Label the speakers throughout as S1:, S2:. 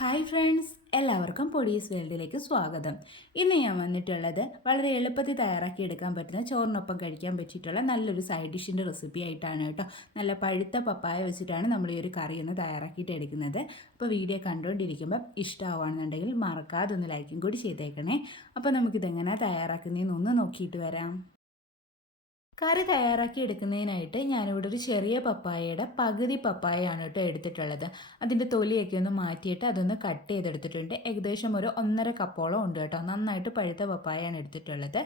S1: Hi friends എല്ലാവർക്കും പൊടീസ് വേൾഡിലേക്ക് സ്വാഗതം. ഇന്ന് ഞാൻ വന്നിട്ടുള്ളത് വളരെ എളുപ്പത്തിൽ തയ്യാറാക്കി എടുക്കാൻ പറ്റുന്ന ചോറിനൊപ്പം കഴിക്കാൻ പറ്റിയിട്ടുള്ള നല്ലൊരു സൈഡ് ഡിഷിന്റെ റെസിപ്പി ആയിട്ടാണ് കേട്ടോ. നല്ല പഴുത്ത പപ്പായ വെച്ചിട്ടാണ് നമ്മൾ ഈ ഒരു കറി ഒന്ന് തയ്യാറാക്കിയിട്ട് എടുക്കുന്നത്. അപ്പോൾ വീഡിയോ കണ്ടുകൊണ്ടിരിക്കുമ്പോൾ ഇഷ്ടമാവുകയാണെന്നുണ്ടെങ്കിൽ മറക്കാതെ ഒന്ന് ലൈക്കും കൂടി ചെയ്തേക്കണേ. അപ്പോൾ നമുക്കിതെങ്ങനെ തയ്യാറാക്കുന്നതെന്ന് ഒന്ന് നോക്കിയിട്ട് വരാം. കറി തയ്യാറാക്കി എടുക്കുന്നതിനായിട്ട് ഞാനിവിടെ ഒരു ചെറിയ പപ്പായയുടെ പകുതി പപ്പായയാണ് കേട്ടോ എടുത്തിട്ടുള്ളത്. അതിന്റെ തൊലിയൊക്കെ ഒന്ന് മാറ്റിയിട്ട് അതൊന്ന് കട്ട് ചെയ്തെടുത്തിട്ടുണ്ട്. ഏകദേശം ഒരു ഒന്നര കപ്പോളം ഉണ്ട് കേട്ടോ. നന്നായിട്ട് പഴുത്ത പപ്പായയാണ് എടുത്തിട്ടുള്ളത്.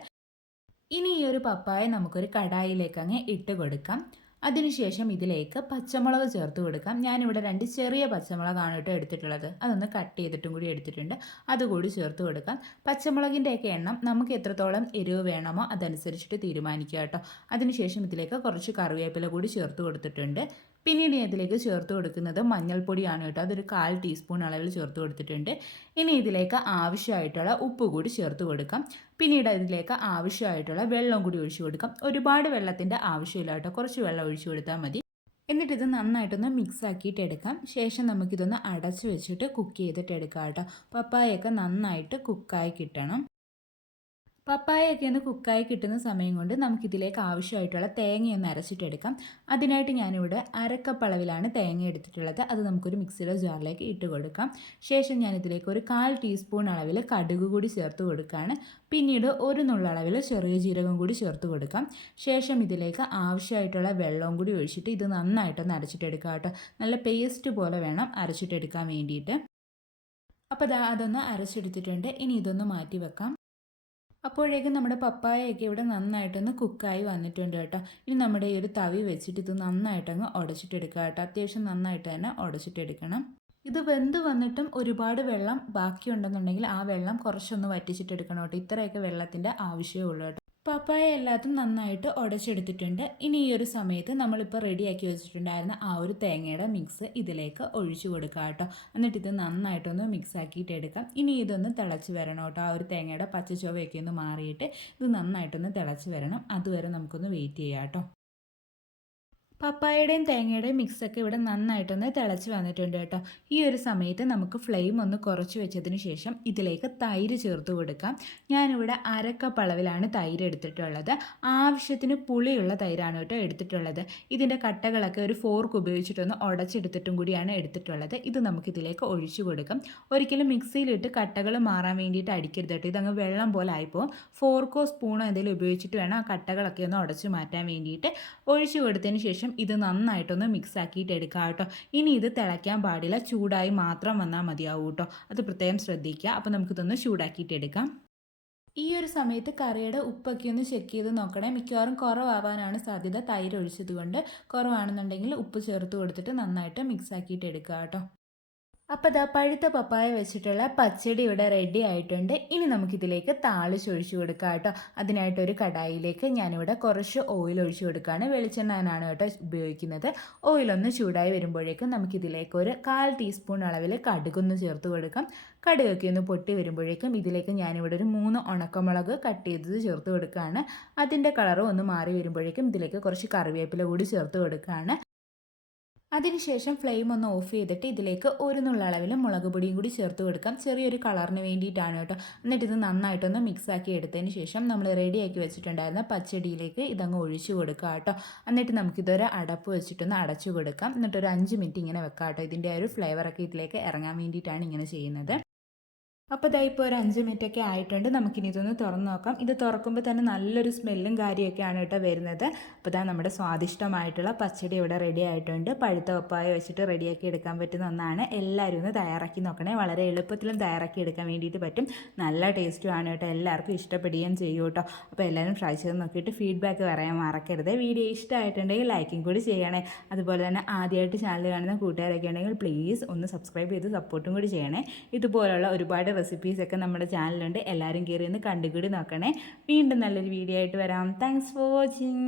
S1: ഇനി ഈ ഒരു പപ്പായ നമുക്കൊരു കടായിലേക്ക് അങ്ങ് ഇട്ട് കൊടുക്കാം. അതിനുശേഷം ഇതിലേക്ക് പച്ചമുളക് ചേർത്ത് കൊടുക്കാം. ഞാനിവിടെ രണ്ട് ചെറിയ പച്ചമുളകാണ് കേട്ടോ എടുത്തിട്ടുള്ളത്. അതൊന്ന് കട്ട് ചെയ്തിട്ടും കൂടി എടുത്തിട്ടുണ്ട്. അതുകൂടി ചേർത്ത് കൊടുക്കാം. പച്ചമുളകിന്റെയൊക്കെ എണ്ണം നമുക്ക് എത്രത്തോളം എരിവ് വേണമോ അതനുസരിച്ചിട്ട് തീരുമാനിക്കുക കേട്ടോ. അതിനുശേഷം ഇതിലേക്ക് കുറച്ച് കറിവേപ്പില കൂടി ചേർത്ത് കൊടുത്തിട്ടുണ്ട്. പിന്നീട് ഇതിലേക്ക് ചേർത്ത് കൊടുക്കുന്നത് മഞ്ഞൾപ്പൊടിയാണ് കേട്ടോ. അതൊരു കാൽ ടീസ്പൂൺ അളവിൽ ചേർത്ത് കൊടുത്തിട്ടുണ്ട്. ഇനി ഇതിലേക്ക് ആവശ്യമായിട്ടുള്ള ഉപ്പ് കൂടി ചേർത്ത് കൊടുക്കാം. പിന്നീട് അതിലേക്ക് ആവശ്യമായിട്ടുള്ള വെള്ളം കൂടി ഒഴിച്ചു കൊടുക്കാം. ഒരുപാട് വെള്ളത്തിന്റെ ആവശ്യമില്ല കേട്ടോ. കുറച്ച് വെള്ളം ഒഴിച്ചു കൊടുത്താൽ മതി. എന്നിട്ട് ഇത് നന്നായിട്ടൊന്ന് മിക്സ് ആക്കിയിട്ട് എടുക്കാം. ശേഷം നമുക്കിതൊന്ന് അടച്ച് വെച്ചിട്ട് കുക്ക് ചെയ്തിട്ട് എടുക്കാം കേട്ടോ. പപ്പായൊക്കെ നന്നായിട്ട് കുക്കായി കിട്ടണം. പപ്പായൊക്കെ ഒന്ന് കുക്കായി കിട്ടുന്ന സമയം കൊണ്ട് നമുക്കിതിലേക്ക് ആവശ്യമായിട്ടുള്ള തേങ്ങയൊന്ന് അരച്ചിട്ടെടുക്കാം. അതിനായിട്ട് ഞാനിവിടെ അരക്കപ്പളവിലാണ് തേങ്ങ എടുത്തിട്ടുള്ളത്. അത് നമുക്കൊരു മിക്സിയുടെ ജാറിലേക്ക് ഇട്ട് കൊടുക്കാം. ശേഷം ഞാനിതിലേക്ക് ഒരു കാൽ ടീസ്പൂൺ അളവിൽ കടുക് കൂടി ചേർത്ത് കൊടുക്കുകയാണ്. പിന്നീട് ഒരു നുള്ളളവിൽ ചെറിയ ജീരകം കൂടി ചേർത്ത് കൊടുക്കാം. ശേഷം ഇതിലേക്ക് ആവശ്യമായിട്ടുള്ള വെള്ളവും കൂടി ഒഴിച്ചിട്ട് ഇത് നന്നായിട്ടൊന്ന് അരച്ചിട്ടെടുക്കാം കേട്ടോ. നല്ല പേസ്റ്റ് പോലെ വേണം അരച്ചിട്ടെടുക്കാൻ വേണ്ടിയിട്ട്. അപ്പോൾ അതൊന്ന് അരച്ചെടുത്തിട്ടുണ്ട്. ഇനി ഇതൊന്ന് മാറ്റി വെക്കാം അപ്പോഴേക്കും നമ്മുടെ പപ്പായയൊക്കെ ഇവിടെ നന്നായിട്ടൊന്ന് കുക്കായി വന്നിട്ടുണ്ട് കേട്ടോ. ഇനി നമ്മുടെ ഈ ഒരു തവി വെച്ചിട്ട് ഇത് നന്നായിട്ടങ്ങ് ഉടച്ചിട്ടെടുക്കുക കേട്ടോ. അത്യാവശ്യം നന്നായിട്ട് തന്നെ ഉടച്ചിട്ടെടുക്കണം. ഇത് വെന്ത് വന്നിട്ടും ഒരുപാട് വെള്ളം ബാക്കിയുണ്ടെന്നുണ്ടെങ്കിൽ ആ വെള്ളം കുറച്ചൊന്ന് വറ്റിച്ചിട്ടെടുക്കണം കേട്ടോ. ഇത്രയൊക്കെ വെള്ളത്തിന്റെ ആവശ്യമേ ഉള്ളൂ കേട്ടോ. പപ്പായ എല്ലാത്തും നന്നായിട്ട് ഉടച്ചെടുത്തിട്ടുണ്ട് ഇനി ഈ ഒരു സമയത്ത് നമ്മളിപ്പോൾ റെഡിയാക്കി വെച്ചിട്ടുണ്ടായിരുന്ന ആ ഒരു തേങ്ങയുടെ മിക്സ് ഇതിലേക്ക് ഒഴിച്ചു കൊടുക്കുക കേട്ടോ. എന്നിട്ട് ഇത് നന്നായിട്ടൊന്ന് മിക്സ് ആക്കിയിട്ട് എടുക്കാം. ഇനി ഇതൊന്ന് തിളച്ച് വരണം കേട്ടോ. ആ ഒരു തേങ്ങയുടെ പച്ച ചുവയൊക്കെ ഒന്ന് മാറിയിട്ട് ഇത് നന്നായിട്ടൊന്ന് തിളച്ച് വരണം. അതുവരെ നമുക്കൊന്ന് വെയിറ്റ് ചെയ്യാം കേട്ടോ. പപ്പായയുടെയും തേങ്ങയുടെയും മിക്സൊക്കെ ഇവിടെ നന്നായിട്ടൊന്ന് തിളച്ച് വന്നിട്ടുണ്ട് കേട്ടോ. ഈ ഒരു സമയത്ത് നമുക്ക് ഫ്ലെയിം ഒന്ന് കുറച്ച് വെച്ചതിന് ശേഷം ഇതിലേക്ക് തൈര് ചേർത്ത് കൊടുക്കാം. ഞാനിവിടെ അരക്കപ്പ് അളവിലാണ് തൈര് എടുത്തിട്ടുള്ളത്. ആവശ്യത്തിന് പുളിയുള്ള തൈരാണ് കേട്ടോ എടുത്തിട്ടുള്ളത്. ഇതിന്റെ കട്ടകളൊക്കെ ഒരു ഫോർക്ക് ഉപയോഗിച്ചിട്ടൊന്ന് ഉടച്ചെടുത്തിട്ടും കൂടിയാണ് എടുത്തിട്ടുള്ളത്. ഇത് നമുക്കിതിലേക്ക് ഒഴിച്ചു കൊടുക്കാം. ഒരിക്കലും മിക്സിയിലിട്ട് കട്ടകൾ മാറാൻ വേണ്ടിയിട്ട് അടിക്കരുത് കേട്ടോ. ഇതങ്ങ് വെള്ളം പോലെ ആയിപ്പോൾ ഫോർക്കോ സ്പൂണോ എന്തെങ്കിലും ഉപയോഗിച്ചിട്ട് വേണം ആ കട്ടകളൊക്കെ ഒന്ന് ഉടച്ചു മാറ്റാൻ വേണ്ടിയിട്ട്. ഒഴിച്ചു കൊടുത്തതിന് ശേഷം ഇത് നന്നായിട്ടൊന്ന് മിക്സ് ആക്കിയിട്ട് എടുക്കുക കേട്ടോ. ഇനി ഇത് തിളയ്ക്കാൻ പാടില്ല. ചൂടായി മാത്രം വന്നാൽ മതിയാവും കേട്ടോ. അത് പ്രത്യേകം ശ്രദ്ധിക്കുക. അപ്പോൾ നമുക്കിതൊന്ന് ചൂടാക്കിയിട്ട് എടുക്കാം ഈ ഒരു സമയത്ത് കറിയുടെ ഉപ്പൊക്കെ ഒന്ന് ചെക്ക് ചെയ്ത് നോക്കണേ. മിക്കവാറും കുറവാവാനാണ് സാധ്യത തൈര് ഒഴിച്ചത് കൊണ്ട് കുറവാണെന്നുണ്ടെങ്കിൽ ഉപ്പ് ചേർത്ത് കൊടുത്തിട്ട് നന്നായിട്ട് മിക്സ് ആക്കിയിട്ട് എടുക്കുക കേട്ടോ. അപ്പോൾ ഇതാ പഴുത്ത പപ്പായ വെച്ചിട്ടുള്ള പച്ചടി ഇവിടെ റെഡി ആയിട്ടുണ്ട്. ഇനി നമുക്കിതിലേക്ക് താളിച്ചൊഴിച്ച് കൊടുക്കാം കേട്ടോ. അതിനായിട്ടൊരു കടായിലേക്ക് ഞാനിവിടെ കുറച്ച് ഓയിൽ ഒഴിച്ചു കൊടുക്കുകയാണ് വെളിച്ചെണ്ണാനാണ് കേട്ടോ ഉപയോഗിക്കുന്നത്. ഓയിലൊന്ന് ചൂടായി വരുമ്പോഴേക്കും നമുക്കിതിലേക്ക് ഒരു കാൽ ടീസ്പൂൺ അളവിൽ കടുകൊന്ന് ചേർത്ത് കൊടുക്കാം. കടുകൊക്കെ ഒന്ന് പൊട്ടി വരുമ്പോഴേക്കും ഇതിലേക്ക് ഞാനിവിടെ ഒരു മൂന്ന് ഉണക്കമുളക് കട്ട് ചെയ്തത് ചേർത്ത് കൊടുക്കുകയാണ് അതിന്റെ കളറും ഒന്ന് മാറി വരുമ്പോഴേക്കും ഇതിലേക്ക് കുറച്ച് കറിവേപ്പില കൂടി ചേർത്ത് കൊടുക്കുകയാണ് അതിനുശേഷം ഫ്ലെയിം ഒന്ന് ഓഫ് ചെയ്തിട്ട് ഇതിലേക്ക് ഒരു നുള്ളളവിൽ മുളക് പൊടിയും കൂടി ചേർത്ത് കൊടുക്കാം. ചെറിയൊരു കളറിന് വേണ്ടിയിട്ടാണ് കേട്ടോ. എന്നിട്ട് ഇത് നന്നായിട്ടൊന്ന് മിക്സ് ആക്കി എടുത്തതിന് ശേഷം നമ്മൾ റെഡിയാക്കി വെച്ചിട്ടുണ്ടായിരുന്ന പച്ചടിയിലേക്ക് ഇതങ്ങ് ഒഴിച്ചു കൊടുക്കുക കേട്ടോ. എന്നിട്ട് നമുക്കിതൊരു അടപ്പ് വെച്ചിട്ടൊന്ന് അടച്ചു കൊടുക്കാം. എന്നിട്ടൊരു അഞ്ച് മിനിറ്റ് ഇങ്ങനെ വെക്കാം കേട്ടോ. ഇതിന്റെ ഒരു ഫ്ലേവറൊക്കെ ഇതിലേക്ക് ഇറങ്ങാൻ വേണ്ടിയിട്ടാണ് ഇങ്ങനെ ചെയ്യുന്നത്. അപ്പോൾ ഇതാ ഇപ്പോൾ ഒരു അഞ്ച് മിനിറ്റ് ഒക്കെ ആയിട്ടുണ്ട്. നമുക്കിനി ഇതൊന്ന് തുറന്ന് നോക്കാം. ഇത് തുറക്കുമ്പോൾ തന്നെ നല്ലൊരു സ്മെല്ലും കാര്യമൊക്കെയാണ് കേട്ടോ വരുന്നത്. അപ്പോൾ ഇതാ നമ്മുടെ സ്വാദിഷ്ടമായിട്ടുള്ള പച്ചടി ഇവിടെ റെഡി ആയിട്ടുണ്ട്. പഴുത്ത പപ്പായ വെച്ചിട്ട് റെഡിയാക്കി എടുക്കാൻ പറ്റുന്ന ഒന്നാണ്. എല്ലാവരും ഒന്ന് തയ്യാറാക്കി നോക്കണേ. വളരെ എളുപ്പത്തിലും തയ്യാറാക്കി എടുക്കാൻ വേണ്ടിയിട്ട് പറ്റും. നല്ല ടേസ്റ്റുമാണ് കേട്ടോ. എല്ലാവർക്കും ഇഷ്ടപ്പെടുകയും ചെയ്യും കേട്ടോ. അപ്പോൾ എല്ലാവരും ട്രൈ ചെയ്ത് നോക്കിയിട്ട് ഫീഡ്ബാക്ക് പറയാൻ മറക്കരുത്. വീഡിയോ ഇഷ്ടമായിട്ടുണ്ടെങ്കിൽ ലൈക്കും കൂടി ചെയ്യണേ. അതുപോലെ തന്നെ ആദ്യമായിട്ട് ചാനൽ കാണുന്ന കൂട്ടുകാരൊക്കെ ഉണ്ടെങ്കിൽ പ്ലീസ് ഒന്ന് സബ്സ്ക്രൈബ് ചെയ്ത് സപ്പോർട്ടും കൂടി ചെയ്യണേ. ഇതുപോലുള്ള ഒരുപാട് റെസിപ്പീസൊക്കെ നമ്മുടെ ചാനലുണ്ട് എല്ലാവരും കയറി ഒന്ന് കണ്ടുകൂടി നോക്കണേ. വീണ്ടും നല്ലൊരു വീഡിയോ ആയിട്ട് വരാം. Thanks for watching